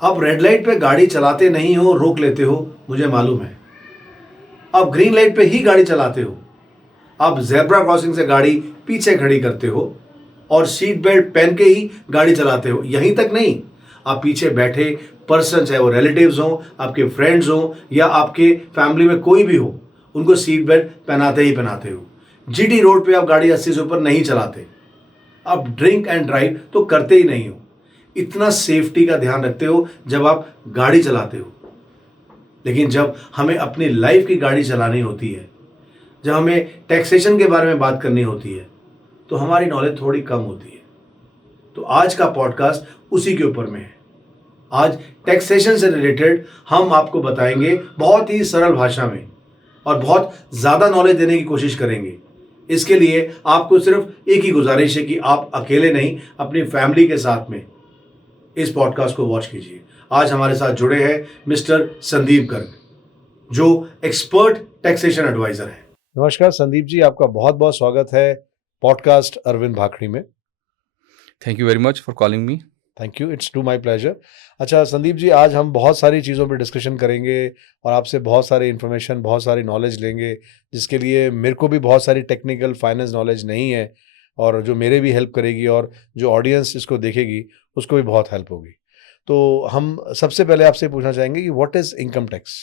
आप red light पे गाड़ी चलाते नहीं हो, रोक लेते हो, मुझे मालूम है। आप ग्रीन लाइट पे ही गाड़ी चलाते हो। आप ज़ेब्रा क्रॉसिंग से गाड़ी पीछे खड़ी करते हो और सीट बेल्ट पहन के ही गाड़ी चलाते हो। यहीं तक नहीं, आप पीछे बैठे पर्सन, चाहे वो रिलेटिव्स हो, आपके फ्रेंड्स हो या आपके फैमिली में कोई भी हो, उनको सीट बेल्ट पहनाते ही पहनाते हो। जीटी रोड पे आप गाड़ी 80 से ऊपर नहीं चलाते। आप ड्रिंक एंड ड्राइव तो करते ही नहीं हो। इतना सेफ्टी का ध्यान रखते हो जब आप गाड़ी चलाते हो। लेकिन जब हमें अपनी लाइफ की गाड़ी चलानी होती है, जब हमें टैक्सेशन के बारे में बात करनी होती है, तो हमारी नॉलेज थोड़ी कम होती है। तो आज का पॉडकास्ट उसी के ऊपर में है। आज टैक्सेशन से रिलेटेड हम आपको बताएंगे बहुत ही सरल भाषा में और बहुत ज़्यादा नॉलेज देने की कोशिश करेंगे। इसके लिए आपको सिर्फ एक ही गुजारिश है कि आप अकेले नहीं, अपनी फैमिली के साथ में इस पॉडकास्ट को वॉच कीजिए। आज हमारे साथ जुड़े हैं मिस्टर संदीप गर्ग, जो एक्सपर्ट टैक्सेशन एडवाइजर हैं। नमस्कार संदीप जी, आपका बहुत बहुत स्वागत है पॉडकास्ट अरविंद भाखड़ी में। Thank you very much for calling me. Thank you, it's to my pleasure. अच्छा संदीप जी, आज हम बहुत सारी चीज़ों पे डिस्कशन करेंगे और आपसे बहुत सारी इन्फॉर्मेशन, बहुत सारी नॉलेज लेंगे, जिसके लिए मेरे को भी बहुत सारी टेक्निकल फाइनेंस नॉलेज नहीं है और जो मेरे भी हेल्प करेगी और जो ऑडियंस इसको देखेगी उसको भी बहुत हेल्प होगी। तो हम सबसे पहले आपसे पूछना चाहेंगे कि what is income tax?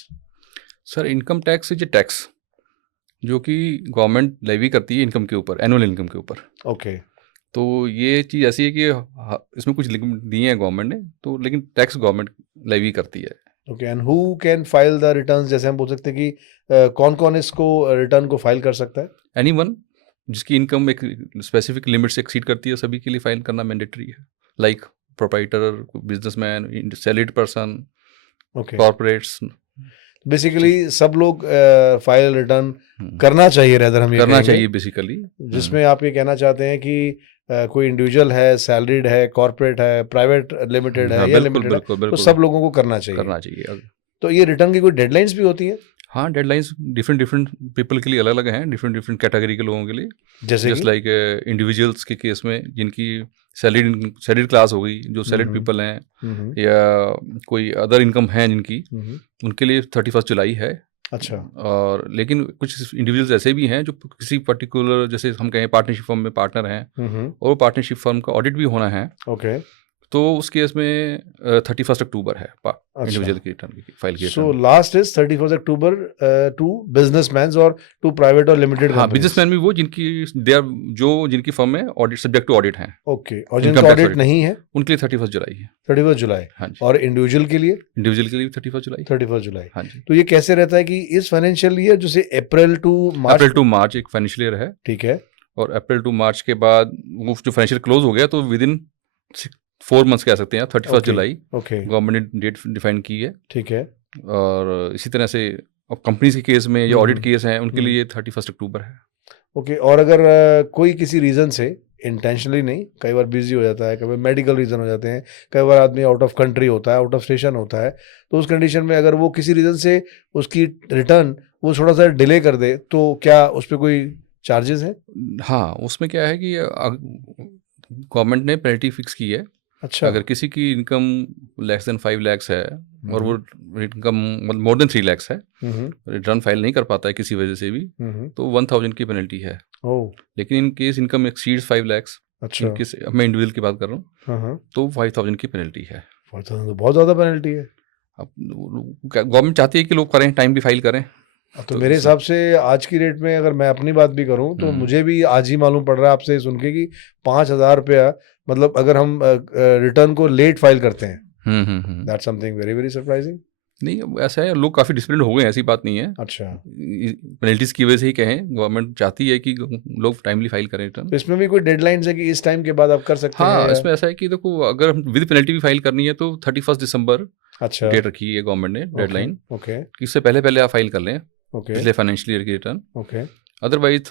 Sir, income tax is a tax जो कि गवर्नमेंट लेवी करती है इनकम के ऊपर, एनुअल इनकम के ऊपर। ओके। तो ये चीज़ ऐसी है कि इसमें कुछ लिमिट दिए हैं गवर्नमेंट ने, तो लेकिन टैक्स गवर्नमेंट लेवी करती है। Okay, and who can file the returns? जैसे हम बोल सकते हैं कि कौन कौन इसको रिटर्न को फाइल कर सकता है? एनीवन जिसकी इनकम एक स्पेसिफिक लिमिट से एक्सीड करती है, सभी के लिए फाइल करना मैंडेटरी है। Like proprietor, businessman, salaried person, okay, corporates. Basically सब लोग फाइल रिटर्न करना चाहिए, रेदर हम ये करना कहेंगे, चाहिए बेसिकली। जिसमें आप ये कहना चाहते हैं कि कोई इंडिविजुअल है, सैलरीड है, कॉर्पोरेट है, प्राइवेट लिमिटेड है या बिल्कुल लिमिटेड है, बिल्कुल तो बिल्कुल सब लोगों को करना चाहिए। करना चाहिए। तो ये रिटर्न की कोई डेडलाइंस भी होती है? हाँ, डेडलाइंस डिफरेंट डिफरेंट पीपल के लिए अलग अलग हैं, डिफरेंट डिफरेंट कैटेगरी के लोगों के लिए। जैसे जस्ट लाइक इंडिविजुअल्स के केस में जिनकी सैलरीड क्लास हो गई, जो सैलरीड पीपल हैं या कोई अदर इनकम है जिनकी, उनके लिए 31 जुलाई है। अच्छा। और लेकिन कुछ इंडिविजुअल्स ऐसे भी हैं जो किसी पर्टिकुलर, जैसे हम कहें पार्टनरशिप फर्म में पार्टनर हैं और वो पार्टनरशिप फर्म का ऑडिट भी होना है, ओके, तो उस केस में 31 अक्टूबर है इंडिविजुअल की रिटर्न की फाइल की। So last is 31 October to businessman और टू प्राइवेट और लिमिटेड। हाँ, बिजनेसमैन भी वो जिनकी फर्म में ऑडिट सब्जेक्ट टू ऑडिट हैं। ओके, और जिनका ऑडिट नहीं है उनके लिए 31 जुलाई है। 31 जुलाई। हाँ जी। और इंडिविजुअल के लिए? इंडिविजुअल के लिए 31 जुलाई। 31 जुलाई। हाँ जी। तो ये कैसे रहता है कि इस फाइनेंशियल ईयर जैसे अप्रैल टू मार्च एक फाइनेंशियल ईयर है, ठीक है, और अप्रैल टू मार्च के बाद वो जो फाइनेंशियल क्लोज हो गया तो विद इन 4 मंथ्स कह सकते हैं, 31 जुलाई गवर्नमेंट ने डेट डिफाइन की है। ठीक है। और इसी तरह से अब कंपनीज के केस में या ऑडिट केस हैं, उनके लिए 31 अक्टूबर है। ओके, और अगर कोई किसी रीज़न से, इंटेंशनली नहीं, कई बार बिजी हो जाता है, कई बार मेडिकल रीज़न हो जाते हैं, कई बार आदमी आउट ऑफ कंट्री होता है, आउट ऑफ स्टेशन होता है, तो उस कंडीशन में अगर वो किसी रीज़न से उसकी रिटर्न वो थोड़ा सा डिले कर दे, तो क्या उस पर कोई चार्जेस है? हाँ, उसमें क्या है कि गवर्नमेंट ने पेनल्टी फिक्स की है। अच्छा। अगर किसी की इनकम लेस देन 5 लाख है और वो इनकम मोर देन 3 लाख है, रिटर्न फाइल नहीं कर पाता है किसी वजह से भी, तो 1000 की पेनल्टी है। लेकिन in case income exceeds 5 lakh, अच्छा, मैं इंडिविजुअल की बात कर रहा हूँ, तो 5000 की पेनल्टी है। 5000 तो बहुत ज़्यादा पेनल्टी है। अब गवर्नमेंट चाहती है कि लोग करें, टाइम भी फाइल करें। तो मेरे हिसाब से आज की डेट में अगर मैं अपनी बात भी करूं तो मुझे भी आज ही मालूम पड़ रहा है आपसे सुन के कि 5000 रुपया, मतलब अगर हम रिटर्न को लेट फाइल करते हैं, that's something very very surprising. नहीं, ऐसा है, लोग काफ़ी डिसिप्लिन हो गए हैं, ऐसी बात नहीं है। अच्छा, पेनल्टीज की वजह से ही कहें, गवर्नमेंट चाहती है कि लोग टाइमली फाइल करें रिटर्न। इसमें भी कोई डेडलाइंस है कि इस टाइम के बाद आप कर सकते हैं? हाँ, इसमें ऐसा है कि देखो, अगर हम विद पेनल्टी भी फाइल करनी है तो 31 दिसंबर अच्छा डेट रखी है गवर्नमेंट ने, डेडलाइन। ओके, इससे पहले पहले आप फाइल कर लें ओके, पिछले फाइनेंशियल ईयर की रिटर्न। ओके, अदरवाइज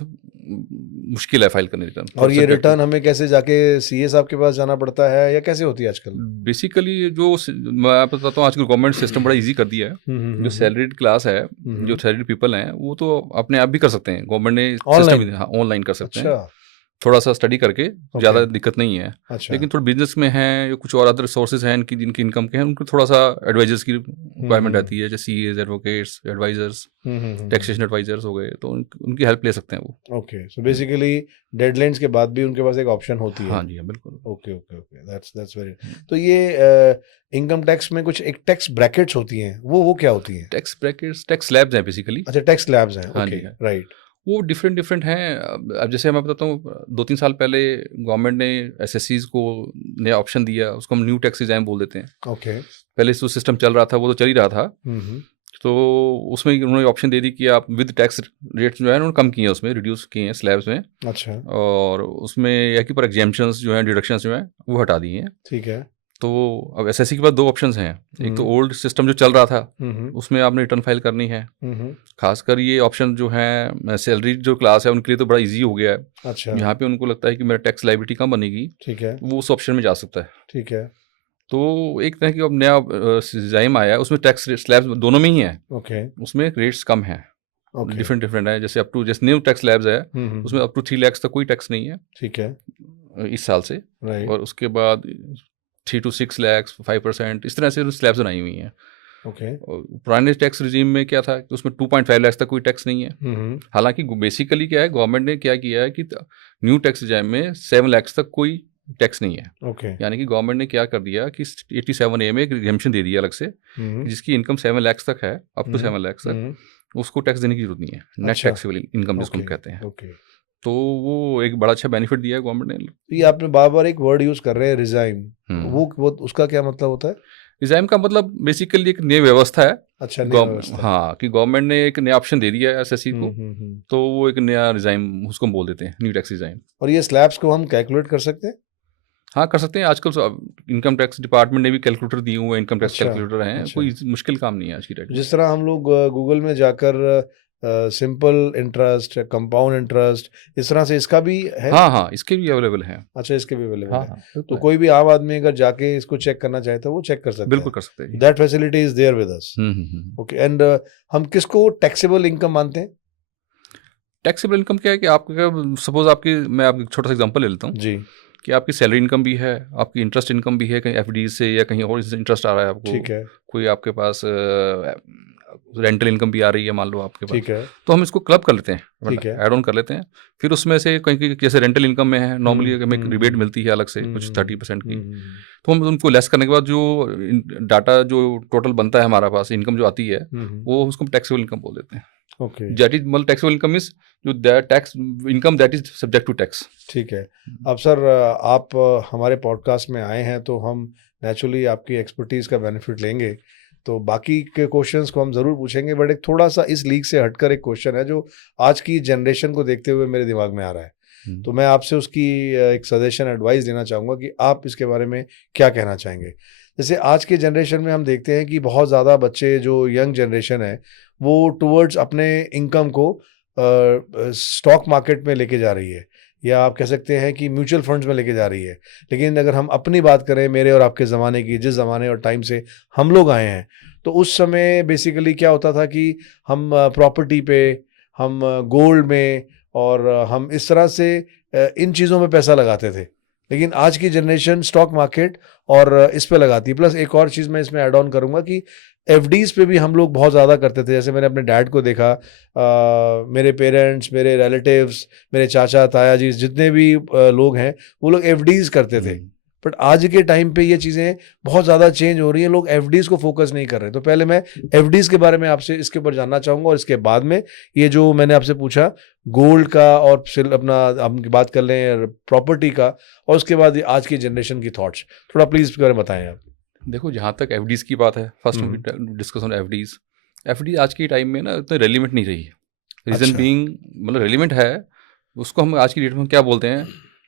मुश्किल है फाइल करने रिटर्न। और ये रिटर्न हमें कैसे जाके सीए साहब के पास जाना पड़ता है या कैसे होती है आजकल? बेसिकली जो मैं बताता हूँ, आजकल गवर्नमेंट सिस्टम बड़ा इजी कर दिया है। जो सैलरीड क्लास है, जो सैलरीड पीपल हैं, वो तो अपने आप भी कर सकते हैं। गवर्नमेंट ने सिस्टम ऑनलाइन कर सकते हैं। थोड़ा सा स्टडी करके ज़्यादा दिक्कत नहीं है। अच्छा। लेकिन थोड़ा बिजनेस में है या कुछ और अदर सोर्सेज हैं इनकी जिनकी इनकम के हैं, उनको थोड़ा सा एडवाइजर्स की रिक्वायरमेंट आती है, जैसे CAs, advocates, advisors, taxation advisors हो गए, तो उनकी हेल्प ले सकते हैं वो। ओके, सो बेसिकली डेडलाइंस के बाद भी उनके पास एक ऑप्शन होती है। हाँ जी, हाँ बिल्कुल। Okay okay okay, that's very. तो ये इनकम टैक्स में कुछ एक टैक्स ब्रैकेट्स होती हैं, वो क्या होती हैं? टैक्स ब्रैकेट्स, टैक्स स्लैब्स हैं बेसिकली। अच्छा, टैक्स स्लैब्स हैं। हाँ ओके, जी, राइट। वो डिफरेंट हैं। अब जैसे मैं बताता हूँ, 2-3 साल पहले गवर्नमेंट ने SSCs को नया ऑप्शन दिया, उसको हम न्यू टैक्स एग्जाम बोल देते हैं। ओके। पहले जो सिस्टम चल रहा था वो तो चल ही रहा था, तो उसमें उन्होंने ऑप्शन दे दी कि आप विद टैक्स रेट्स जो है उन्होंने कम किए हैं, उसमें रिड्यूस किए हैं स्लैब्स में। अच्छा। और उसमें यह कि पर एग्जेम्पशंस जो हैं, डिडक्शंस जो हैं वो हटा दिए हैं। ठीक है। तो अब SSC के पास 2 ऑप्शंस हैं। एक तो ओल्ड सिस्टम जो चल रहा था उसमें आपने रिटर्न फाइल करनी है। खासकर ये ऑप्शन जो है सैलरी जो क्लास है उनके लिए तो बड़ा इजी हो गया है। अच्छा। यहाँ पे उनको लगता है कि मेरा टैक्स लायबिलिटी कम बनेगी, ठीक है, वो उस ऑप्शन में जा सकता है। ठीक है। तो एक तरह की अब नया डिजाइन आया है, उसमें टैक्स स्लैब्स दोनों में ही है। ओके। उसमें रेट्स कम हैं, ओके। डिफरेंट है। जैसे अप टू, जैसे न्यू टैक्स स्लैब्स है उसमें अप टू 3 लाख तक कोई टैक्स नहीं है। ठीक है। इस साल से। राइट। और उसके बाद 3 to 6 लाख 5%, इस तरह से स्लैब्स बनाई हुई हैं। ओके। पुराने टैक्स रिजीम में क्या था कि उसमें 2.5 लाख तक कोई टैक्स नहीं है। हालांकि बेसिकली क्या है, गवर्नमेंट ने क्या किया है कि न्यू टैक्स रिजीम में 7 लाख तक कोई टैक्स नहीं है। ओके। यानी कि गवर्नमेंट ने क्या कर दिया कि 87A में एक एग्जेम्पशन दे दिया अलग से, जिसकी इनकम 7 लाख तक है, अप टू 7 लाख तक, उसको टैक्स देने की जरूरत नहीं है। नेट टैक्सेबल इनकम जिसको हम कहते हैं। ओके। तो वो एक बड़ा अच्छा बेनिफिट दिया है गवर्नमेंट ने। ये आपने बार बार एक वर्ड यूज कर रहे हैं, रिजाइम, वो उसका क्या मतलब होता है? रिजाइम का मतलब बेसिकली एक नई व्यवस्था है। अच्छा, नई व्यवस्था। हाँ, कि गवर्नमेंट ने एक नया ऑप्शन दे दिया है SSC को, तो वो एक नया रिजाइम उसको हम बोल देते हैं, न्यू टैक्स रिजाइम। और ये स्लैब्स को हम कैलकुलेट कर सकते हैं? हाँ, कर सकते हैं। आजकल इनकम टैक्स डिपार्टमेंट ने भी कैलकुलेटर दिए हुए हैं, इनकम टैक्स कैलकुलेटर हैं। कोई मुश्किल काम नहीं है आज की डेट में। जिस तरह हम लोग गूगल में जाकर सिंपल इंटरेस्ट, कंपाउंड इंटरेस्ट, इस तरह से इसका भी है? हाँ, इसके भी अवेलेबल है। अच्छा, इसके भी अवेलेबल है। हाँ, तो कोई भी आम आदमी अगर जाके इसको चेक करना चाहे तो वो चेक कर सकता है? बिल्कुल कर सकते हैं। That facility is there with us. Okay. And हम किसको टैक्सेबल इनकम मानते हैं? टैक्सेबल इनकम क्या है कि आपका, सपोज आपकी, मैं आपकी छोटा सा एग्जांपल ले लेता हूँ जी, कि आपकी सैलरी इनकम भी है, आपकी इंटरेस्ट इनकम भी है, कहीं FD से या कहीं और इंटरेस्ट आ रहा है आपको। ठीक है। कोई आपके पास रेंटल इनकम भी आ रही है, मान लो आपके पास। ठीक है। तो हम इसको क्लब कर लेते हैं, ठीक है। ऐड ऑन कर लेते हैं। फिर उसमें से कहीं जैसे रेंटल इनकम में है, नॉर्मली हमें रिबेट मिलती है अलग से कुछ 30% की, तो हम उनको लेस करने के बाद जो डाटा जो टोटल बनता है हमारा पास, इनकम जो आती है, वो उसको टैक्सेबल इनकम बोल देते हैं। ओके। दैट इज मतलब टैक्सेबल इनकम इज जो tax income that is subject to tax. ठीक है। अब सर, आप हमारे पॉडकास्ट में आए हैं तो हम नेचुरली आपकी एक्सपर्टीज़ का बेनिफिट लेंगे, तो बाकी के क्वेश्चंस को हम ज़रूर पूछेंगे, बट एक थोड़ा सा इस लीग से हटकर एक क्वेश्चन है जो आज की जनरेशन को देखते हुए मेरे दिमाग में आ रहा है। तो मैं आपसे उसकी एक सजेशन, एडवाइस देना चाहूँगा कि आप इसके बारे में क्या कहना चाहेंगे। जैसे आज के जनरेशन में हम देखते हैं कि बहुत ज़्यादा बच्चे, जो यंग जनरेशन है, वो टुवर्ड्स अपने इनकम को स्टॉक मार्केट में लेके जा रही है, या आप कह सकते हैं कि म्यूचुअल फंड्स में लेके जा रही है। लेकिन अगर हम अपनी बात करें, मेरे और आपके ज़माने की, जिस ज़माने और टाइम से हम लोग आए हैं, तो उस समय बेसिकली क्या होता था कि हम प्रॉपर्टी पे, हम गोल्ड में, और हम इस तरह से इन चीज़ों में पैसा लगाते थे। लेकिन आज की जनरेशन स्टॉक मार्केट और इस पे लगाती है। प्लस एक और चीज़ मैं इसमें ऐड ऑन करूँगा कि FDs पे भी हम लोग बहुत ज़्यादा करते थे। जैसे मैंने अपने डैड को देखा, मेरे पेरेंट्स, मेरे रिलेटिव्स, मेरे चाचा ताया जी, जितने भी लोग हैं, वो लोग FDs करते थे। बट आज के टाइम पे ये चीज़ें बहुत ज़्यादा चेंज हो रही हैं, लोग FDs को फोकस नहीं कर रहे। तो पहले मैं FDs के बारे में आपसे इसके ऊपर जानना चाहूँगा, और इसके बाद में ये जो मैंने आपसे पूछा गोल्ड का, और फिर अपना हम बात कर लें प्रॉपर्टी का, और उसके बाद आज की जनरेशन की थॉट्स, थोड़ा प्लीज़ इसके बारे में बताएं आप। देखो, जहाँ तक FDs की बात है, फर्स्ट डिस्कस ऑन FD आज के टाइम में ना इतना रेलिवेंट नहीं रही है। रीज़न बीइंग, मतलब रेलिवेंट है, उसको हम आज की डेट में क्या बोलते हैं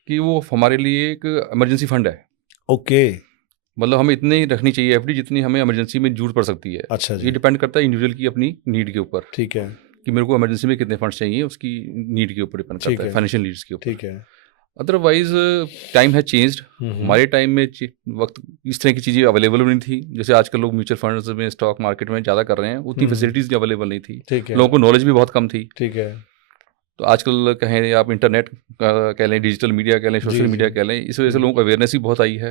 कि वो हमारे लिए एक इमरजेंसी फंड है। ओके। मतलब हमें इतनी रखनी चाहिए FD जितनी हमें इमरजेंसी में जरूरत पड़ सकती है। अच्छा जी। ये डिपेंड करता है इंडिविजुअल की अपनी नीड के ऊपर। ठीक है। कि मेरे को इमरजेंसी में कितने फंड्स चाहिए, उसकी नीड के ऊपर डिपेंड करता है, फाइनेंशियल नीड्स के ऊपर। ठीक है। अदरवाइज टाइम है चेंज्ड। हमारे टाइम में वक्त इस तरह की चीज़ें अवेलेबल नहीं थी, जैसे आजकल लोग म्यूचुअल फंड्स में, स्टॉक मार्केट में ज़्यादा कर रहे हैं, उतनी फैसिलिटीज़ अवेलेबल नहीं थी। ठीक है। लोगों को नॉलेज भी बहुत कम थी। ठीक है। तो आजकल कहें आप इंटरनेट कह लें, डिजिटल मीडिया कह लें, सोशल मीडिया कह लें, इस वजह से लोगों को अवेयरनेस ही बहुत आई है।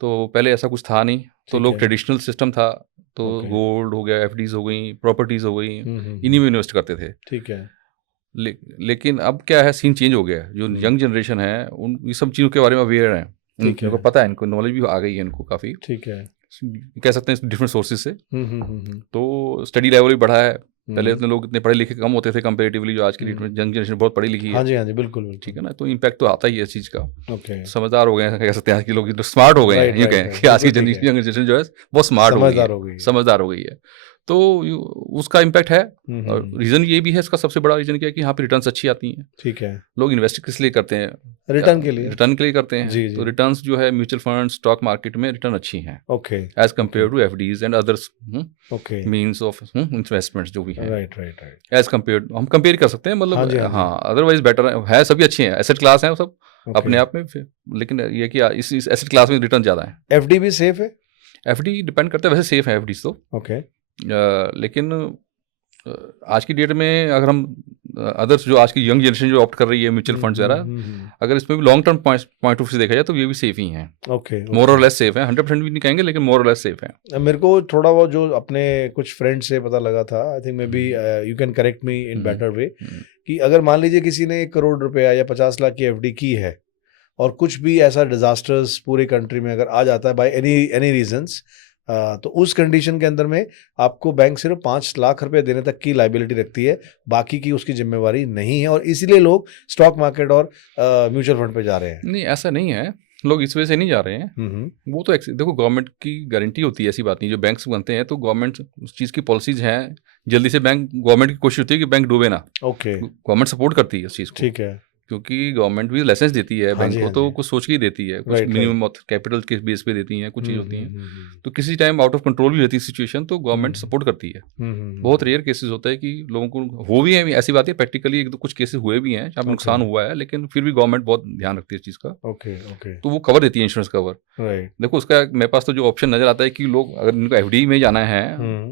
तो पहले ऐसा कुछ था नहीं, तो लोग ट्रेडिशनल सिस्टम था, तो गोल्ड हो गया, एफडीज हो गई, प्रॉपर्टीज हो गई, इन्हीं में इन्वेस्ट करते थे। ठीक है। लेकिन अब क्या है, सीन चेंज हो गया है। जो यंग जनरेशन है उन ये सब चीज़ों के बारे में अवेयर है, उनको पता है, इनको नॉलेज भी आ गई है इनको काफ़ी। ठीक है, कह सकते हैं डिफरेंट सोर्सेज से। तो स्टडी लेवल भी बढ़ा है। पहले इतने लोग इतने पढ़े लिखे कम होते थे कंपेरेटिवली, जो आज की डेट में यंग जनरेशन बहुत पढ़ी लिखी है। हाँ जी, हाँ जी, बिल्कुल, ठीक है ना, तो इम्पैक्ट तो आता ही है इस चीज़ का। ओके, समझदार हो गए हैं, कह सकते हैं आज के लोग स्मार्ट हो गए हैं, ये कहें कि आज की जनरेशन जो है बहुत स्मार्ट हो गई है, समझदार हो गई है। तो उसका इम्पैक्ट है। और रीज़न ये भी है, इसका सबसे बड़ा रीज़न क्या है कि यहाँ पे रिटर्न्स अच्छी आती हैं। ठीक है। लोग इन्वेस्ट किस लिए करते हैं? रिटर्न के लिए। रिटर्न के लिए करते हैं। जी, जी। तो रिटर्न्स जो है म्यूचुअल फंड, स्टॉक मार्केट में रिटर्न अच्छी हैं। Okay. As compare to FDs and others okay. Means of investments जो भी है। Right, right, right. As compare हम कंपेयर कर सकते हैं, हाँ जी, मतलब हाँ हाँ, अदरवाइज बेटर है, सभी अच्छे हैं, एसेट क्लास हैं वो सब अपने आप में। लेकिन ये कि इस एसेट क्लास में रिटर्न ज़्यादा है। एफडी भी सेफ है? एफडी डिपेंड करता है, वैसे सेफ है एफडीज तो। ओके। लेकिन आज की डेट में अगर हम अदर्स जो आज की यंग जनरेशन जो ऑप्ट कर रही है म्यूचुअल फंड्स वगैरह, अगर इसमें भी लॉन्ग टर्म पॉइंट ऑफ से देखा जाए तो ये भी सेफ ही हैं। ओके, मोर और लेस सेफ है, 100% भी नहीं कहेंगे, लेकिन मोर और लेस सेफ है। मेरे को थोड़ा बहुत जो अपने कुछ फ्रेंड से पता लगा था, I think may be you can correct me in better way, कि अगर मान लीजिए किसी ने 1 करोड़ रुपया या 50 लाख की एफडी की है और कुछ भी ऐसा डिजास्टर्स पूरे कंट्री में अगर आ जाता है बाय एनी रीजंस, तो उस कंडीशन के अंदर में आपको बैंक सिर्फ 5 लाख रुपए देने तक की लाइबिलिटी रखती है, बाकी की उसकी जिम्मेवारी नहीं है, और इसीलिए लोग स्टॉक मार्केट और म्यूचुअल फंड पे जा रहे हैं। नहीं, ऐसा नहीं है, लोग इस वजह से नहीं जा रहे हैं। वो तो देखो, गवर्नमेंट की गारंटी होती है, ऐसी बात नहीं। जो बैंक्स बनते हैं तो गवर्नमेंट उस चीज़ की पॉलिसीज हैं, जल्दी से बैंक, गवर्नमेंट की कोशिश होती है कि बैंक डूबे ना। ओके। गवर्नमेंट सपोर्ट करती है इस चीज़ को। ठीक है, क्योंकि गवर्नमेंट भी लाइसेंस देती है बैंक को, तो कुछ सोच के ही देती है, कुछ मिनिमम कैपिटल के बेस पे देती है, कुछ चीज़ होती हैं। तो किसी टाइम आउट ऑफ कंट्रोल भी रहती है सिचुएशन, तो गवर्नमेंट सपोर्ट करती है। बहुत रेयर केसेस होता है कि लोगों को हो भी है, ऐसी बात है प्रैक्टिकली 1-2 कुछ केसेस हुए भी हैं जहाँ पे नुकसान हुआ है, लेकिन फिर भी गवर्नमेंट बहुत ध्यान रखती है इस चीज़ का। Okay, okay. तो वो कवर देती है, इंश्योरेंस कवर। देखो, उसका मेरे पास तो जो ऑप्शन नजर आता है कि लोग अगर इनको एफडी में जाना है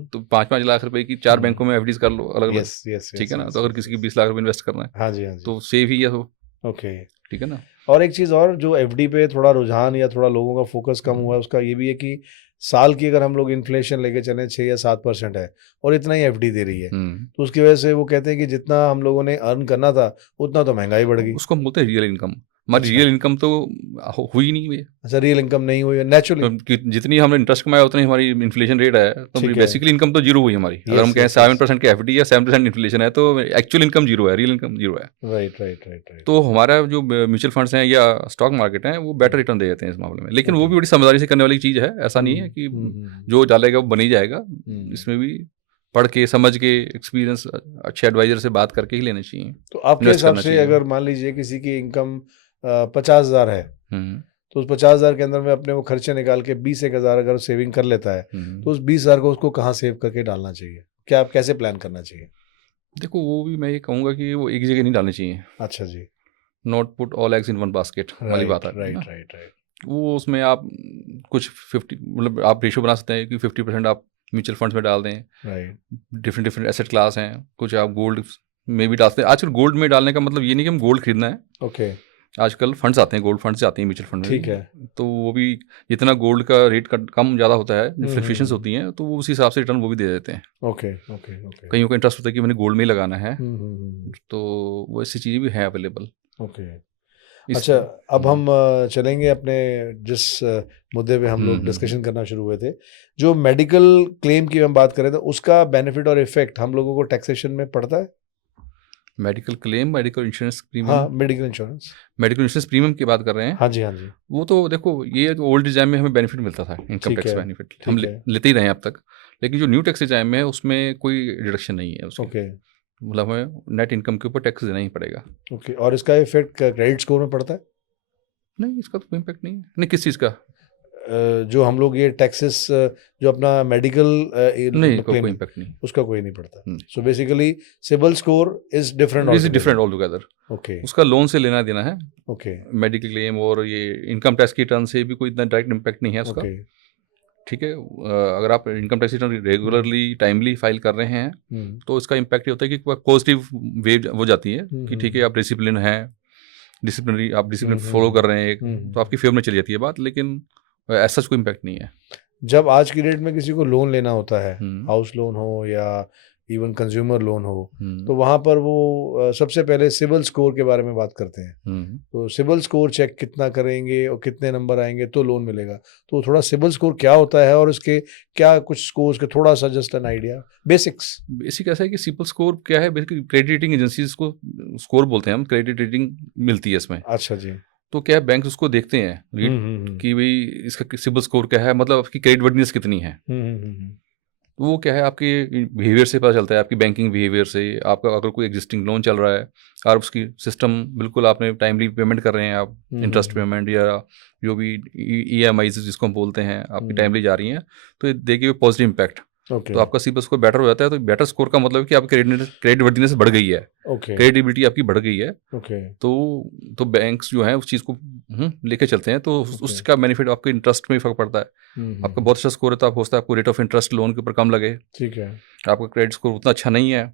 तो 5-5 लाख रुपए की 4 बैंकों में एफडीज कर लो अलग अलग। ठीक है ना, तो अगर किसी की 20 लाख रुपए इन्वेस्ट करना है, हाँ जी, तो सेव ही है वो। ओके, ठीक है ना। और एक चीज़ और, जो एफडी पे थोड़ा रुझान या थोड़ा लोगों का फोकस कम हुआ है, उसका ये भी है कि साल की अगर हम लोग इन्फ्लेशन लेके चलें 6 या 7% है और इतना ही एफडी दे रही है, तो उसकी वजह से वो कहते हैं कि जितना हम लोगों ने अर्न करना था उतना तो महंगाई बढ़ गई। उसको हम बोलते हैं रियल इनकम। हमारी रियल इनकम तो हुई नहीं है। अच्छा, रियल इनकम नहीं हुई नेचुरली। जितनी हमने इंटरेस्ट कमाया उतनी हमारी इन्फ्लेशन रेट है, तो बेसिकली इनकम तो जीरो हुई हमारी। अगर हम कहें 7% की एफडी या 7% इन्फ्लेशन है, तो एक्चुअल इनकम जीरो है, रियल इनकम जीरो है। Right, right, right. तो हमारा जो म्यूचुअल फंड्स हैं या स्टॉक मार्केट हैं, वो बेटर रिटर्न दे देते हैं इस मामले में। लेकिन वो भी बड़ी समझदारी से करने वाली चीज़ है, ऐसा नहीं है कि जो डालेगा वो बन ही जाएगा। इसमें भी पढ़ के, समझ के, एक्सपीरियंस अच्छे एडवाइजर से बात करके ही लेने चाहिए। तो आपके हिसाब से अगर मान लीजिए किसी की इनकम 50,000 है, तो उस 50,000 के अंदर में अपने वो खर्चे निकाल के 20,000 अगर सेविंग कर लेता है, तो उस 20,000 को उसको कहाँ सेव करके डालना चाहिए? क्या आप कैसे प्लान करना चाहिए? देखो, वो भी मैं ये कहूँगा कि वो एक जगह नहीं डालनी चाहिए। अच्छा जी। Not put all eggs in one basket वाली बात है। राइट। वो उसमें आप कुछ 50, मतलब आप रेशो बना सकते हैं कि 50% आप म्यूचुअल फंड्स में डाल दें। डिफरेंट एसेट क्लास हैं, कुछ आप गोल्ड में भी डाल सकते हैं। आजकल गोल्ड में डालने का मतलब ये नहीं कि हम गोल्ड खरीदना है। ओके। आजकल फंड्स आते हैं, गोल्ड फंड्स आते हैं म्यूचुअल फंड में। ठीक है। तो वो भी जितना गोल्ड का रेट कम ज़्यादा होता है, फ्लक्चुएशंस होती हैं, तो वो उसी हिसाब से रिटर्न वो भी दे देते हैं। ओके। कईयों का इंटरेस्ट होता है कि मैंने गोल्ड में ही लगाना है, तो वो ऐसी चीज़ें भी हैं अवेलेबल। ओके। अच्छा, अब हम चलेंगे अपने जिस मुद्दे पे हम लोग डिस्कशन करना शुरू हुए थे, जो मेडिकल क्लेम की हम बात करें, तो उसका बेनिफिट और इफेक्ट हम लोगों को टैक्सेशन में पड़ता है? Medical claim, medical insurance premium. हाँ, मेडिकल इंश्योरेंस प्रीमियम की बात कर रहे हैं। हाँ जी। वो तो देखो, ये तो ओल्ड डिजाइन में हमें बेनिफिट मिलता था, इनकम टैक्स बेनिफिट हम लेते ही रहे अब तक। लेकिन जो न्यू टैक्स डिजाइन में है उसमें कोई डिडक्शन नहीं है उसकी। ओके। मतलब हमें नेट इनकम के ऊपर टैक्स देना ही पड़ेगा। ओके। और इसका इफेक्ट क्रेडिट स्कोर में पड़ता है? नहीं, इसका तो कोई इम्पैक्ट नहीं है। नहीं, किस चीज़ का? जो हम लोग ये टैक्सेस जो अपना मेडिकल नहीं, कोई इम्पैक्ट नहीं, उसका कोई नहीं पड़ता। So basically CIBIL score is different all together. Okay. उसका लोन से लेना देना है। ओके। मेडिकल क्लेम और ये इनकम टैक्स की टर्न से भी कोई इतना डायरेक्ट इम्पैक्ट नहीं है उसका। ठीक है, अगर आप income tax return regularly timely file कर रहे हैं तो इसका इम्पैक्ट ये होता है कि पॉजिटिव वेव हो जाती है कि ठीक है आप डिसिप्लिन है, डिसिप्लिनरी आप डिसिप्लिन फॉलो कर रहे हैं एक, तो आपकी फेवर में चली जाती है बात, लेकिन ऐसा कोई इम्पैक्ट नहीं है। जब आज की डेट में किसी को लोन लेना होता है, हाउस लोन हो या इवन कंज्यूमर लोन हो, तो वहाँ पर वो सबसे पहले सिविल स्कोर के बारे में बात करते हैं। तो सिविल स्कोर चेक कितना करेंगे और कितने नंबर आएंगे तो लोन मिलेगा। तो थोड़ा सिविल स्कोर क्या होता है और उसके क्या कुछ स्कोर्स के थोड़ा सा जस्ट एन आइडिया, बेसिक ऐसा है कि सिविल स्कोर क्या है, बेसिकली क्रेडिट रेटिंग एजेंसीज को स्कोर बोलते हैं हम, क्रेडिट रेटिंग मिलती है इसमें। अच्छा जी। तो क्या है, बैंक उसको देखते हैं कि भाई इसका सिबिल स्कोर क्या है, मतलब आपकी क्रेडिट वर्दीनेस कितनी है। तो वो क्या है, आपके बिहेवियर से पता चलता है, आपकी बैंकिंग बिहेवियर से। आपका अगर कोई एग्जिस्टिंग लोन चल रहा है और उसकी सिस्टम बिल्कुल आपने टाइमली पेमेंट कर रहे हैं, आप इंटरेस्ट पेमेंट या जो भी EMI जिसको हम बोलते हैं आपकी टाइमली जा रही हैं, तो देगी पॉजिटिव इम्पैक्ट। तो आपका सिबिल स्कोर बेटर हो जाता है। तो बेटर स्कोर का मतलब है कि आपकी क्रेडिट वर्दीनेस बढ़ गई है, क्रेडिबिलिटी आपकी बढ़ गई है। तो बैंक्स जो हैं उस चीज़ को लेके चलते हैं, तो उसका बेनिफिट आपके इंटरेस्ट में फर्क पड़ता है। आपका बहुत अच्छा स्कोर है तो आप होता है आपको रेट ऑफ इंटरेस्ट लोन के ऊपर कम लगे। ठीक है। आपका क्रेडिट स्कोर उतना अच्छा नहीं है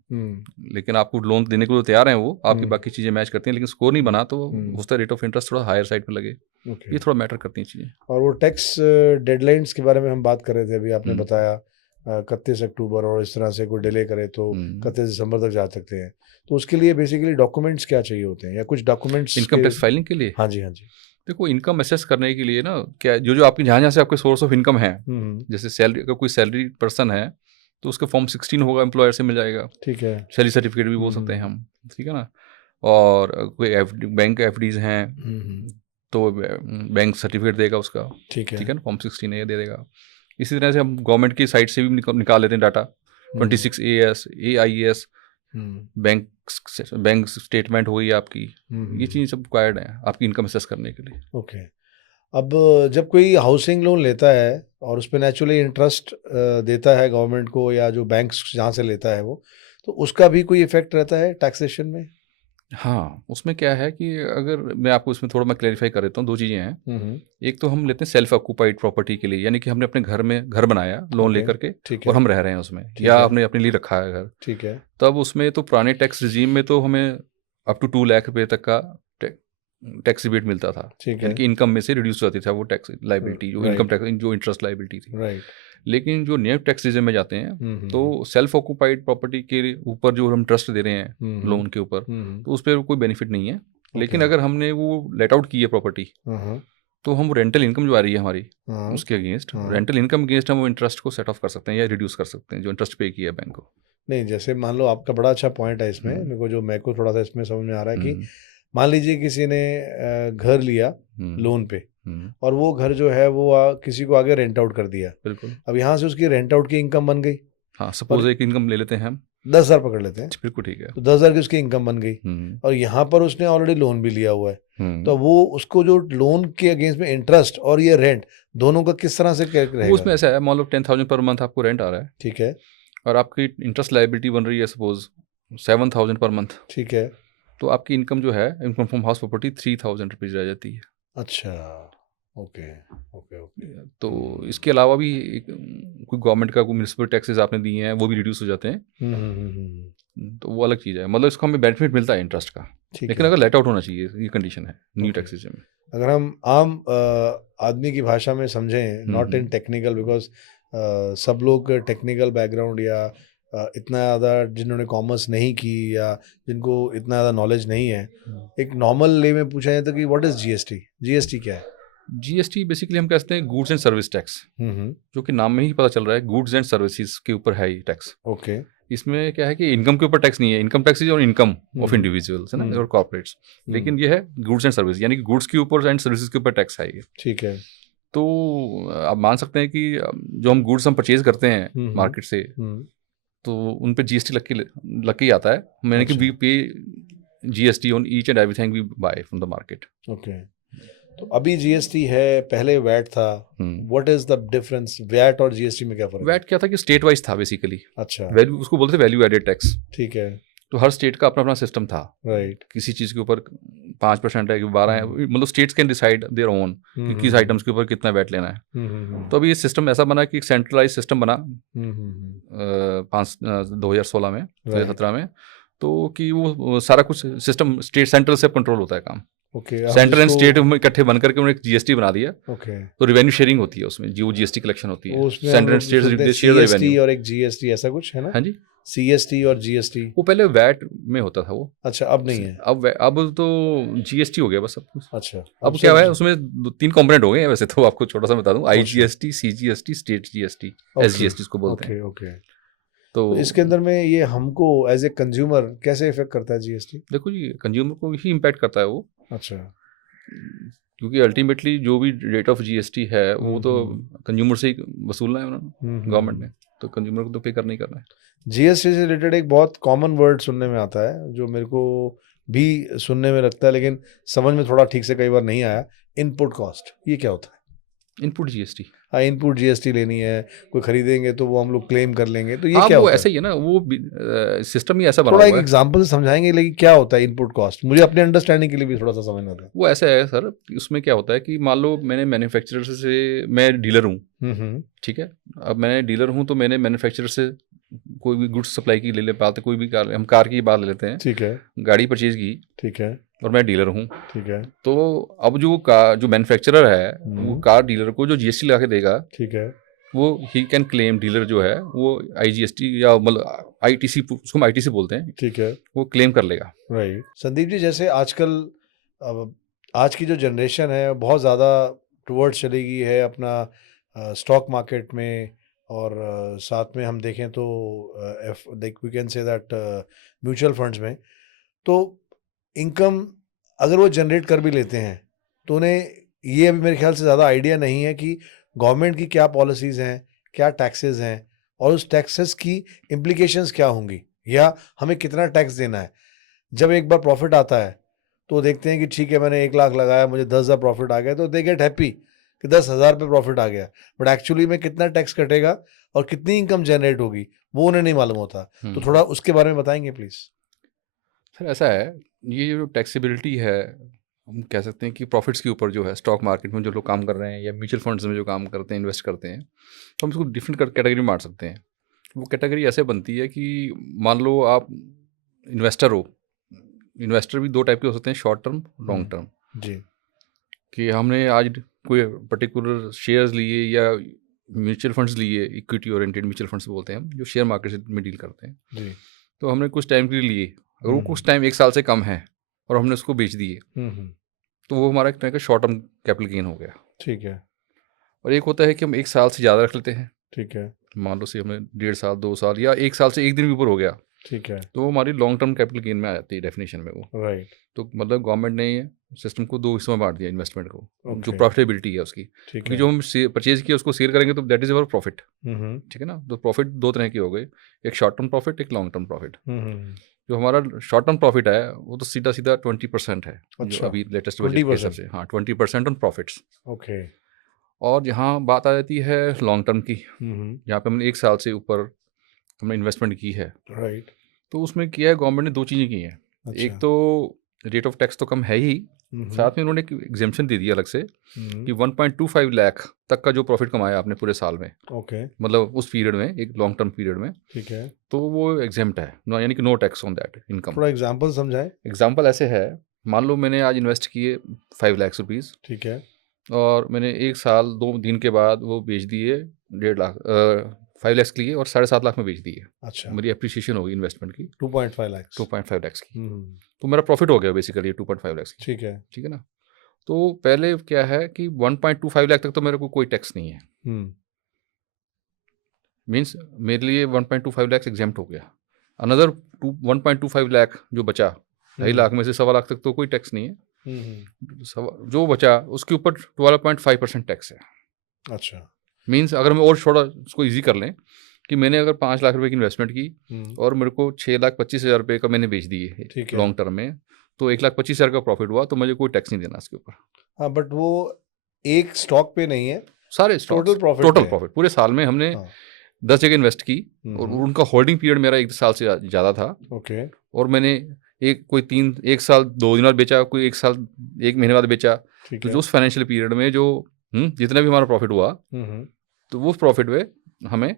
लेकिन आपको लोन देने के लिए तैयार हैं, वो आपकी बाकी चीज़ें मैच करती हैं, लेकिन स्कोर नहीं बना तो उसका रेट ऑफ इंटरेस्ट थोड़ा हायर साइड पर लगे। ये थोड़ा मैटर करती हैं चीज़ें। और वो टैक्स डेडलाइंस के बारे में हम बात कर रहे थे, अभी आपने बताया 31 अक्टूबर और इस तरह से कोई डिले करे तो 31 दिसंबर तक जा सकते हैं। तो उसके लिए बेसिकली डॉक्यूमेंट्स क्या चाहिए होते हैं या कुछ डॉक्यूमेंट्स इनकम टैक्स फाइलिंग के लिए? हाँ जी, हाँ जी। देखो, इनकम असेस करने के लिए ना, क्या जो आपकी जहाँ से आपके सोर्स ऑफ इनकम है, जैसे सैलरी, अगर कोई सैलरी पर्सन है तो उसका फॉर्म 16 होगा, एम्प्लॉयर से मिल जाएगा। ठीक है। सैलरी सर्टिफिकेट भी बोल सकते हैं हम, ठीक है ना। और कोई बैंक FDs हैं तो बैंक सर्टिफिकेट देगा उसका, ठीक है ना, फॉर्म 16A दे देगा। इसी तरह से हम गवर्नमेंट की साइट से भी निकाल लेते हैं data, 26AS, AIS, bank statement हो गई आपकी। ये चीज़ सब रिक्वायर्ड है आपकी इनकम असेस करने के लिए। ओके। अब जब कोई हाउसिंग लोन लेता है और उस पर नेचुरली इंटरेस्ट देता है गवर्नमेंट को या जो बैंक जहाँ से लेता है वो, तो उसका भी कोई इफेक्ट रहता है टैक्सेशन में? हाँ, उसमें क्या है कि अगर मैं आपको इसमें थोड़ा मैं क्लैरिफाई कर देता हूँ, दो चीज़ें हैं। एक तो हम लेते हैं सेल्फ ऑक्यूपाइड प्रॉपर्टी के लिए, यानी कि हमने अपने घर में घर बनाया लोन लेकर के, और हम रह रहे हैं उसमें, या हमने अपने लिए रखा है घर, ठीक है। तब उसमें तो पुराने टैक्स रिजीम में तो हमें अप टू 2 लाख रुपये तक का टैक्स रिबेट मिलता था, यानी कि इनकम में से रिड्यूस हो जाती था वो टैक्स लाइबिलिटी, जो इनकम टैक्स, जो इंटरेस्ट लाइबिलिटी थी। लेकिन जो नए टैक्स रिजीम में जाते हैं तो सेल्फ ऑक्यूपाइड प्रॉपर्टी के ऊपर जो हम ट्रस्ट दे रहे हैं लोन के ऊपर, तो उस पर कोई बेनिफिट नहीं है। लेकिन अगर हमने वो लेट आउट की है प्रॉपर्टी, तो हम रेंटल इनकम जो आ रही है हमारी, उसके अगेंस्ट, रेंटल इनकम अगेंस्ट हम वो इंटरेस्ट को सेट ऑफ कर सकते हैं या रिड्यूस कर सकते हैं जो इंटरेस्ट पे किया है बैंक को। नहीं, जैसे मान लो, आपका बड़ा अच्छा पॉइंट है इसमें, मेरे को थोड़ा सा इसमें समझ में आ रहा है कि मान लीजिए किसी ने घर लिया लोन पे, और वो घर जो है वो किसी को आगे रेंट आउट कर दिया। बिल्कुल। अब यहाँ से उसकी रेंट आउट की इनकम बन गई। हाँ, सपोज एक इनकम ले लेते हैं हम, 10,000 पकड़ लेते हैं। बिल्कुल ठीक है। तो 10,000 की उसकी इनकम बन गई, और यहाँ पर उसने ऑलरेडी लोन भी लिया हुआ है, तो वो उसको जो लोन के अगेंस्ट में इंटरेस्ट और ये रेंट दोनों का किस तरह से रहेगा? उसमें ऐसा है, मान लो 10,000 पर मंथ आपको रेंट आ रहा है, ठीक है, और आपकी इंटरेस्ट लाइबिलिटी बन रही है सपोज 7,000 पर मंथ, ठीक है, तो आपकी इनकम जो है income from house property 3,000 rupees रह जाती है। अच्छा, ओके ओके ओके। तो इसके अलावा भी कोई गवर्नमेंट का कोई म्यूनिसिपल टैक्सेस आपने दिए हैं वो भी रिड्यूस हो जाते हैं। तो वो अलग चीज़ है, मतलब इसको हमें बेनिफिट मिलता है इंटरेस्ट का, लेकिन अगर लेट आउट होना चाहिए, ये कंडीशन है न्यू टैक्सेस में। अगर हम आम आदमी की भाषा में समझें, नॉट इन टेक्निकल, बिकॉज सब लोग टेक्निकल बैकग्राउंड या इतना ज़्यादा जिन्होंने कॉमर्स नहीं की या जिनको इतना ज़्यादा नॉलेज नहीं है, एक नॉर्मल ले में पूछा जाए तो कि व्हाट इज़ GST? GST क्या है? GST बेसिकली हम कहते हैं गुड्स एंड सर्विस टैक्स, जो कि नाम में ही पता चल रहा है, गुड्स एंड सर्विसेज के ऊपर है ये टैक्स। ओके। इसमें क्या है कि इनकम के ऊपर टैक्स नहीं है, income tax is on income of individuals है ना, और कॉर्पोरेट्स, लेकिन ये है गुड्स एंड सर्विस, यानी कि गुड्स के ऊपर एंड सर्विसेज के ऊपर टैक्स है ये। ठीक है। तो आप मान सकते हैं कि जो हम गुड्स हम परचेज करते हैं मार्केट से, तो उन पे GST लग के आता है, यानी कि we pay GST on each and everything we buy from the market. Okay. तो अभी GST है, पहले वैट था, what is the difference? VAT और GST में क्या फर्क है? वैट क्या था कि स्टेट वाइज था बेसिकली। अच्छा। वैल्यू उसको बोलते थे वैल्यू एडेड टैक्स। ठीक है। तो हर स्टेट का अपना अपना सिस्टम था, राइट। किसी चीज़ के ऊपर 5% है कि 12 है, मतलब states can decide their own कि किस आइटम्स के ऊपर कितना वैट लेना है। तो अभी ये सिस्टम ऐसा बना कि एक सेंट्रलाइज सिस्टम बना 2016 में 2017 में, तो कि वो सारा कुछ सिस्टम स्टेट सेंट्रल से कंट्रोल होता है काम। सेंट्रल एंड स्टेट में इकट्ठे बन करके उन्होंने एक जीएसटी बना दिया। तो रिवेन्यू शेयरिंग होती है उसमें, जो जीएसटी कलेक्शन होती है, central and state share revenue और एक जीएसटी ऐसा कुछ है ना। हाँ जी, सीएसटी और जीएसटी वो पहले वैट में होता था वो। अच्छा, अब नहीं है, अब तो जीएसटी हो गया बस सब कुछ। अच्छा, अब क्या है उसमें 3 कंपोनेंट हो गए हैं वैसे तो, आपको छोटा सा बता दूं, IGST, CGST, state GST, SGST इसको बोलते हैं। तो इसके अंदर में ये हमको एज ए कंज्यूमर कैसे इफेक्ट करता है जीएसटी? देखो जी, कंज्यूमर को ही इम्पैक्ट करता है वो। अच्छा, क्योंकि अल्टीमेटली जो भी रेट ऑफ जीएसटी है वो तो कंज्यूमर से ही वसूलना है उन्होंने, गवर्नमेंट ने, तो कंज्यूमर को तो पे करना ही करना है। जीएसटी से रिलेटेड एक बहुत कॉमन वर्ड सुनने में आता है, जो मेरे को भी सुनने में लगता है लेकिन समझ में थोड़ा ठीक से कई बार नहीं आया, इनपुट कॉस्ट। ये क्या होता है? इनपुट जीएसटी, हाँ, इनपुट जीएसटी लेनी है, कोई खरीदेंगे तो वो हम लोग क्लेम कर लेंगे, तो ये हाँ, क्या वो होता ऐसा ही है ना, वो सिस्टम ही ऐसा बना थोड़ा हुआ एक है। एग्जांपल से समझाएंगे लेकिन क्या होता है इनपुट कॉस्ट, मुझे अपने अंडरस्टैंडिंग के लिए भी थोड़ा सा समझना था। वो ऐसा है सर, उसमें क्या होता है कि मान लो मैंने मैन्युफैक्चरर से, मैं डीलर हूँ, ठीक है, अब मैं डीलर हूँ तो मैंने मैन्युफैक्चरर से कोई भी गुड्स सप्लाई की ले पाते, कोई भी कार, हम कार की बात ले लेते हैं, ठीक है, गाड़ी परचेज की, ठीक है, और मैं डीलर हूँ, ठीक है, तो अब जो मैन्युफैक्चरर है वो कार डीलर को जो जीएसटी लगा के देगा, ठीक है, वो ही कैन क्लेम, डीलर जो है वो आईजीएसटी या मतलब आईटीसी, उसको हम आईटीसी बोलते हैं, ठीक है, वो क्लेम कर लेगा। राइट। संदीप जी, जैसे आजकल आज की जो जनरेशन है बहुत ज़्यादा टुवर्ड्स चली गई है अपना स्टॉक मार्केट में, और साथ में हम देखें तो we can say that mutual funds में, तो इनकम अगर वो जनरेट कर भी लेते हैं तो उन्हें ये अभी मेरे ख्याल से ज़्यादा आइडिया नहीं है कि गवर्नमेंट की क्या पॉलिसीज़ हैं, क्या टैक्सेस हैं, और उस टैक्सेस की इम्प्लीकेशंस क्या होंगी, या हमें कितना टैक्स देना है। जब एक बार प्रॉफिट आता है तो देखते हैं कि ठीक है, मैंने 1 लाख लगाया, मुझे 10,000 प्रॉफिट आ गया, तो दे गेट हैप्पी कि 10,000 पे प्रॉफिट आ गया, बट एक्चुअली में कितना टैक्स कटेगा और कितनी इनकम जनरेट होगी वो उन्हें नहीं मालूम होता। तो थोड़ा उसके बारे में बताएंगे प्लीज़। सर ऐसा है, ये जो टैक्सेबिलिटी है, हम कह सकते हैं कि प्रॉफिट्स के ऊपर जो है, स्टॉक मार्केट में जो लोग काम कर रहे हैं या म्यूचुअल फंड्स में जो काम करते हैं, इन्वेस्ट करते हैं, तो हम इसको डिफरेंट कैटेगरी में बांट सकते हैं। वो कैटेगरी ऐसे बनती है कि मान लो आप इन्वेस्टर हो, इन्वेस्टर भी 2 टाइप के हो सकते हैं, शॉर्ट टर्म, लॉन्ग टर्म जी, कि हमने आज कोई पर्टिकुलर शेयर्स लिए या म्यूचुअल फंड्स लिए, इक्विटी ओरिएंटेड म्यूचुअल फंड्स बोलते हैं हम, जो शेयर मार्केट में डील करते हैं जी, तो हमने कुछ टाइम के लिए लिए, अगर वो कुछ टाइम 1 साल से कम है और हमने उसको बेच दिए, तो वो हमारा एक तरह का शॉर्ट टर्म कैपिटल गेन हो गया। ठीक है, और एक होता है कि हम 1 साल से ज़्यादा रख लेते हैं, ठीक है, मान लो से हमने 1.5 साल, 2 साल, या 1 साल से 1 दिन भी ऊपर हो गया, ठीक है, तो वो हमारी लॉन्ग टर्म कैपिटल गेन में आ जाती है डेफिनेशन में वो। राइट, तो मतलब गवर्नमेंट ने ये सिस्टम को 2 हिस्सों में बांट दिया इन्वेस्टमेंट को, जो Okay. प्रॉफिटेबिलिटी है उसकी, ठीक क्योंकि है, जो हम परचेज किया उसको सेल करेंगे तो दैट इज अवर प्रॉफिट, हम्म, ठीक है ना। तो प्रॉफिट 2 तरह के हो गए, एक शॉर्ट टर्म प्रॉफिट, एक लॉन्ग टर्म प्रॉफिट। हम्म, जो हमारा शॉर्ट टर्म प्रॉफिट है वो तो सीधा सीधा 20% है, जो अच्छा, अभी लेटेस्ट बजट के हिसाब से, हाँ 20% ऑन प्रॉफिट्स। ओके, और यहाँ बात आ जाती है लॉन्ग टर्म की, जहाँ पे हमने 1 साल से ऊपर हमने इन्वेस्टमेंट की है, राइट, तो उसमें किया है गवर्नमेंट ने 2 चीज़ें की हैं। अच्छा, एक तो रेट ऑफ टैक्स तो कम है ही, साथ में उन्होंने एक एग्जेम्पशन दे दिया अलग से कि 1.25 लाख तक का जो प्रॉफिट कमाया आपने पूरे साल में, ओके, मतलब उस पीरियड में, एक लॉन्ग टर्म पीरियड में, ठीक है, तो वो एग्जेम्प्ट है, यानी कि no tax on that income. थोड़ा एग्जांपल समझाएं। एग्जाम्पल ऐसे है, मान लो मैंने आज इन्वेस्ट किए 5 लाख रुपीज़, ठीक है, और मैंने 1 साल 2 दिन के बाद वो बेच दिए 1.5 लाख, 5 लाख के लिए, और 7.5 लाख में बेच दिए। अच्छा, मेरी अप्रिसिएशन होगी इन्वेस्टमेंट की 2.5 लाख, 2.5 लाख की, तो मेरा प्रॉफिट हो गया बेसिकली 2.5 लाख की, ठीक है, ठीक है ना। तो पहले क्या है कि 1.25 लाख तक तो मेरे को कोई टैक्स नहीं है, मीन्स मेरे लिए 1.25 लाख एग्जेम्प्ट हो गया। अनदर 1.25 लाख जो बचा, 2.5 लाख में से 1.25 लाख तक तो कोई टैक्स नहीं है, जो बचा उसके ऊपर 12.5% टैक्स है। अच्छा, मीन्स अगर मैं और थोड़ा उसको ईजी कर लें कि मैंने अगर 5 लाख रुपए की इन्वेस्टमेंट की और मेरे को 6,25,000 रुपये का मैंने बेच दिए ठीक है, लॉन्ग टर्म में, तो 1,25,000 का प्रॉफिट हुआ, तो मुझे कोई टैक्स नहीं देना इसके ऊपर। हाँ, बट वो एक स्टॉक पे नहीं है, सारे टोटल प्रॉफिट पूरे साल में हमने 10 जगह इन्वेस्ट की, और उनका होल्डिंग पीरियड मेरा 1 साल से ज़्यादा था, ओके, और मैंने एक साल 2 दिन बाद बेचा, कोई 1 साल 1 महीने बाद बेचा, ठीक तो है। जो उस फाइनेंशियल पीरियड में जो जितना भी हमारा प्रॉफिट हुआ, तो वो प्रॉफिट में हमें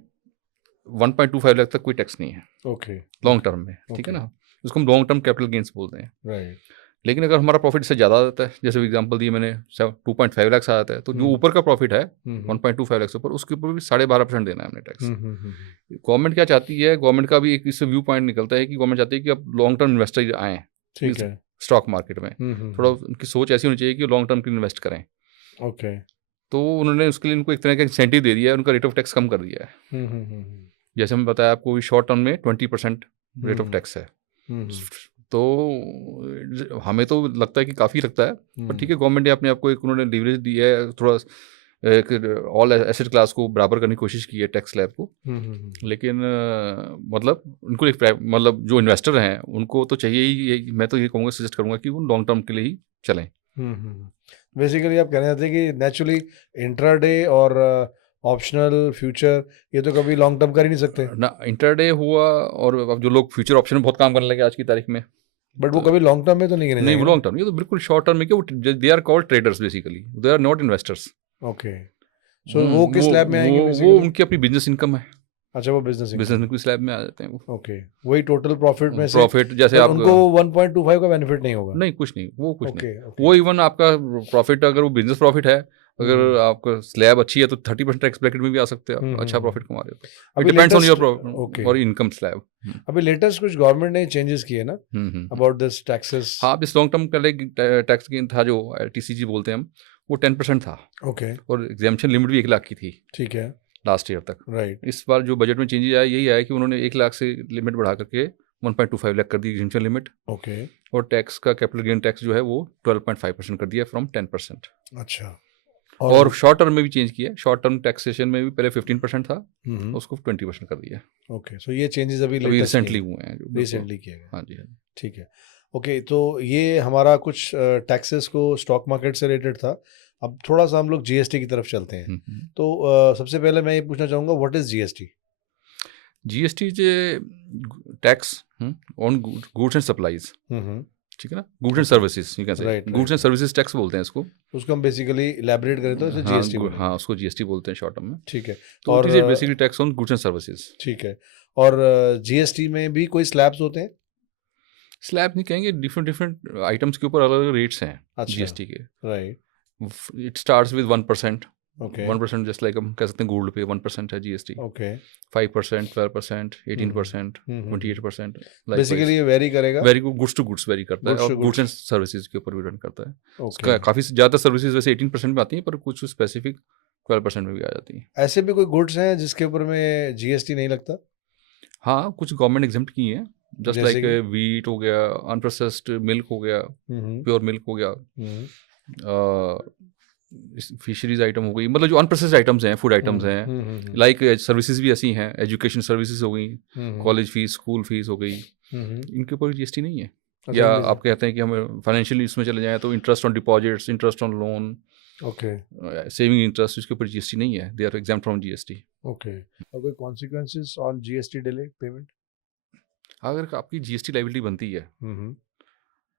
1.25 लाख तक कोई टैक्स नहीं है ओके। लॉन्ग टर्म में, ठीक है ना, उसको हम लॉन्ग टर्म कैपिटल गेन्स बोलते हैं। राइट। लेकिन अगर हमारा प्रॉफिट से ज़्यादा आ जाता है, जैसे एग्जांपल दिए मैंने 2.5 लाख आ जाता है, तो जो ऊपर का प्रॉफिट है 1.25 लाख से ऊपर, उसके ऊपर भी 12.5% देना है हमने टैक्स। गवर्नमेंट क्या चाहती है, गवर्नमेंट का भी एक इससे व्यू पॉइंट निकलता है कि गवर्नमेंट चाहती है कि अब लॉन्ग टर्म इन्वेस्टर आएँ ठीक है। स्टॉक मार्केट में, थोड़ा उनकी सोच ऐसी होनी चाहिए कि लॉन्ग टर्म के लिए इन्वेस्ट करें। ओके। तो उन्होंने उसके लिए उनको एक तरह का इंसेंटिव दे दिया है, उनका रेट ऑफ टैक्स कम कर दिया है। जैसे हमने बताया आपको, शॉर्ट टर्म में 20% रेट ऑफ टैक्स है। तो हमें तो लगता है कि काफ़ी लगता है, पर ठीक है, गवर्नमेंट ने अपने आप को एक उन्होंने लीवरेज दी है, थोड़ा एक ऑल एसेट क्लास को बराबर करने की कोशिश की है टैक्स स्लैब को। लेकिन मतलब उनको मतलब जो इन्वेस्टर हैं उनको तो चाहिए ही, मैं तो ये कहूँगा, सजेस्ट करूँगा कि वो लॉन्ग टर्म के लिए ही चलें। बेसिकली आप कहना चाहते हैं कि नेचुरली इंट्राडे और ऑप्शनल फ्यूचर ये तो कभी लॉन्ग टर्म कर ही नहीं सकते ना। इंटरडे हुआ, और अब जो लोग फ्यूचर ऑप्शन में बहुत काम करने लगे आज की तारीख में, बट वो कभी लॉन्ग टर्म में तो नहीं गिने नहीं, जाएंगे वो लॉन्ग टर्म, ये तो बिल्कुल शॉर्ट टर्म में, क्या they are called traders basically, they are not investors. Okay. So वो किस स्लैब में आएंगे वो बेसिकली? उनकी अपनी बिजनेस इनकम है। अच्छा, वो बिजनेस बिजनेस की स्लैब में आ जाते हैं वो। ओके, वही टोटल प्रॉफिट में से प्रॉफिट जैसे आप उनको 1.25 का बेनिफिट नहीं होगा? नहीं, कुछ नहीं, वो कुछ ओके, नहीं, वो इवन आपका प्रॉफिट, अगर वो बिजनेस प्रॉफिट है, अगर आपका स्लैब अच्छी है तो 30% टैक्स ब्रैकेट में भी आ सकते हैं आप, अच्छा प्रॉफिट कमा रहे हो तो। इट डिपेंड्स ऑन योर और इनकम स्लैब। अभी लेटेस्ट कुछ गवर्नमेंट ने चेंजेस किए ना अबाउट दिस टैक्सेस? हाँ, इस लॉन्ग टर्म पहले टैक्स गेन था जो TCG बोलते हैं हम, वो 10% था। ओके। और एग्जाम्पशन लिमिट भी 1 लाख की थी, ठीक है, लास्ट ईयर तक। राइट। इस बार जो बजट में चेंजेस आया, यही आया कि उन्होंने 1 लाख से लिमिट बढ़ा करके 1.25 लाख कर दी एग्जेम्पशन लिमिट। ओके। और टैक्स का कैपिटल गेन टैक्स जो है वो 12.5% कर दिया फ्रॉम 10%। अच्छा। और शॉर्ट टर्म में भी चेंज किया, शॉर्ट टर्म टैक्सेशन में भी पहले 15% था, उसको 20% कर दिया। ओके, सो ये चेंजेस अभी रिसेंटली हुए हैं, रिसेंटली किए गए? हाँ जी, हाँ। ठीक है, ओके। तो ये हमारा कुछ टैक्सेस को स्टॉक मार्केट से रिलेटेड था। अब थोड़ा सा हम लोग जीएसटी की तरफ चलते हैं। तो सबसे पहले मैं ये पूछना चाहूँगा, what is GST? GST J tax on goods and supplies, ठीक है ना, goods and services, you can say goods and services tax बोलते हैं इसको। उसको हम बेसिकली इलैबोरेट करें तो जीएसटी बोलते हैं। हाँ, उसको जीएसटी बोलते हैं शॉर्ट टर्म में। ठीक है। और basically tax on goods and services. ठीक है। और जीएसटी में भी कोई स्लैब्स होते हैं? स्लैब नहीं कहेंगे, डिफरेंट आइटम्स के ऊपर अलग अलग रेट्स हैं जीएसटी के। Right. It starts with 1%। Okay. 1% just like हम कह सकते हैं गोल्ड पे 1% है जीएसटी। ओके। 5%, 12%, 18%, 28%। बेसिकली ये वेरी करेगा, vary goods to goods vary करता है, और गुड्स एंड सर्विसेज के ऊपर भी रन करता है। Okay. काफ़ी ज़्यादा सर्विसेज वैसे 18% में आती हैं, पर कुछ स्पेसिफिक 12% में भी आ जाती हैं। ऐसे भी कोई गुड्स हैं जिसके ऊपर में जीएसटी नहीं लगता? हाँ, कुछ गवर्नमेंट एग्जेम्प्ट की हैं, जस्ट लाइक वीट हो गया, अनप्रोसेस्ड मिल्क हो गया, प्योर मिल्क हो गया, फिशरीज आइटम हो गई, मतलब जो अनप्रोसेस्ड आइटम्स हैं, फूड आइटम्स हैं, लाइक सर्विसेज भी ऐसी हैं, एजुकेशन सर्विसेज हो गई, कॉलेज फीस, स्कूल फीस हो गई, इनके ऊपर जीएसटी नहीं है। या आप कहते हैं कि हमें फाइनेंशियली इसमें चले जाएं तो interest on deposits, interest on loan, okay, saving interest, इसके ऊपर जीएसटी नहीं है, they are exempt from GST. Okay. और कोई consequences on GST delay payment? अगर आपकी जीएसटी लायबिलिटी बनती है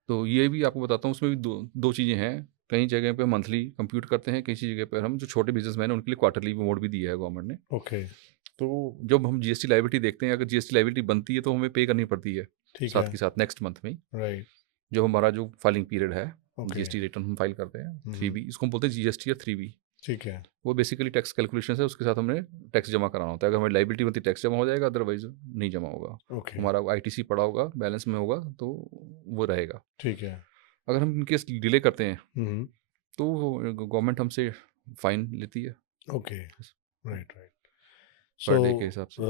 तो ये भी आपको बताता हूँ, उसमें भी दो चीज़ें हैं। कई जगह पे मंथली कंप्यूट करते हैं, किसी जगह पर हम जो छोटे बिजनेसमैन हैं उनके लिए क्वार्टरली मोड भी दिया है गवर्नमेंट ने। ओके। तो जब हम जीएसटी लायबिलिटी देखते हैं, अगर जीएसटी लायबिलिटी बनती है तो हमें पे करनी पड़ती है साथ के साथ नेक्स्ट मंथ में। राइट। जो हमारा जो फाइलिंग पीरियड है, जीएसटी रिटर्न हम फाइल करते हैं 3B, इसको हम बोलते हैं जीएसटी या 3B। ठीक है। वो बेसिकली टैक्स कैलकुलेशन है, उसके साथ हमने टैक्स जमा कराना होता है। अगर हमारी लायबिलिटी बनती टैक्स जमा हो जाएगा, अदरवाइज नहीं जमा होगा। हमारा आईटीसी पड़ा होगा, बैलेंस में होगा तो वो रहेगा। ठीक है। अगर हम इनकेस डिले करते हैं तो गवर्नमेंट हमसे फाइन लेती है। Okay, right right. Per day के हिसाब से।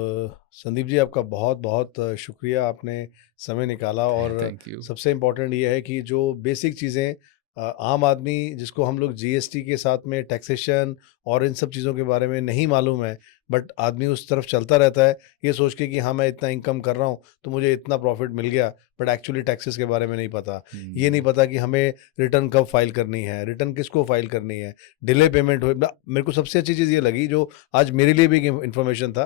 संदीप जी, आपका बहुत बहुत शुक्रिया, आपने समय निकाला। और सबसे इम्पोर्टेंट ये है कि जो बेसिक चीज़ें आम आदमी जिसको हम लोग जीएसटी के साथ में टैक्सेशन और इन सब चीज़ों के बारे में नहीं मालूम है, बट आदमी उस तरफ चलता रहता है ये सोच के कि हाँ मैं इतना इनकम कर रहा हूँ तो मुझे इतना प्रॉफिट मिल गया, बट एक्चुअली टैक्सेस के बारे में नहीं पता। ये नहीं पता कि हमें रिटर्न कब फाइल करनी है, रिटर्न किसको फाइल करनी है, डिले पेमेंट हो। मेरे को सबसे अच्छी चीज़ ये लगी, जो आज मेरे लिए भी इन्फॉर्मेशन था,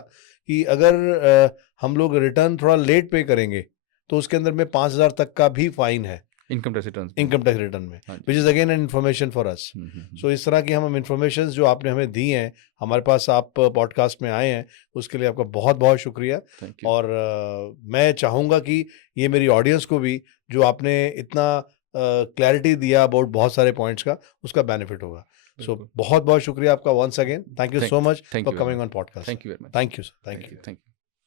कि अगर हम लोग रिटर्न थोड़ा लेट पे करेंगे तो उसके अंदर में 5,000 तक का भी फाइन है इनकम टैक्स रिटर्न में, हाँ जी। Which is again an information for us. So इस तरह की हम इन्फॉर्मेशन जो आपने हमें दी हैं, हमारे पास आप पॉडकास्ट में आए हैं, उसके लिए आपका बहुत बहुत शुक्रिया। Thank you. और मैं चाहूँगा कि ये मेरी ऑडियंस को भी जो आपने इतना क्लैरिटी दिया अबाउट बहुत सारे पॉइंट्स का, उसका बेनिफिट होगा। सो बहुत बहुत शुक्रिया आपका once again. Thank you so much thank for you coming on podcast. Thank you very much. Thank you sir, thank you. Thank you.